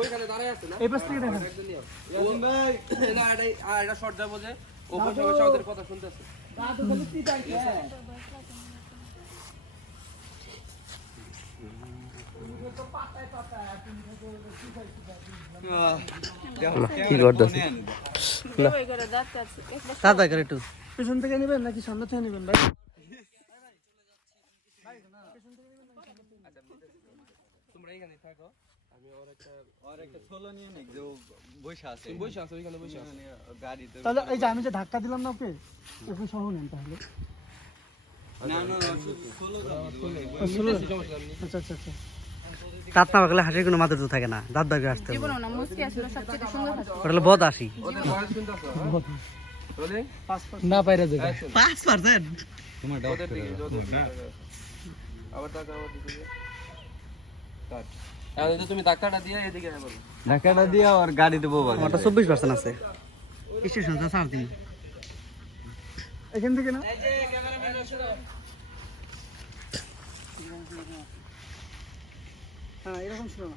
ওইখানে দাঁড়ায় আছে না? এই পাশ থেকে দেখেন। একজন নিও। না এটাই আর এটা শর্ট যাব যে ও বসে বসে ওদের কথা শুনতেছে। দাদু বলে পিটাইছে কি করতেছে? ওই আছে। করে একটু। পেছন থেকে নেবেন নাকি সামনে থেকে নেবেন ভাই? তোমরা এখানে থাকো। আমি ওর একটা আর একটা ছোলো নিয়ে নিক যে বসে আছে। বসে আছো ওইখানে বসে আছো। গাড়িতে তাহলে এই যে আমি যে ধাক্কা দিলাম না ওকে ওকে সহ নেন তাহলে। না না আচ্ছা আচ্ছা আচ্ছা। দাঁত না হাসির কোনো মাত্রা তো থাকে না দাঁত বাইরে আসতে হবে। জীবনও না মুসকি আসলে সবচেয়ে সুন্দর থাকে ওটা হলো বদ আসি না পাইরা যাবে পাঁচ পার্সেন্ট তোমার। আবার আবার দিকে। কাট। তুমি ধাক্কাটা দিয়ে এদিকে যাব দিয়ে আর গাড়ি দেবো আমারটা চব্বিশ পার্সেন্ট আছে। স্টেশন সাড়ে দিন। এখান থেকে না? হ্যাঁ এরকম ছিল না।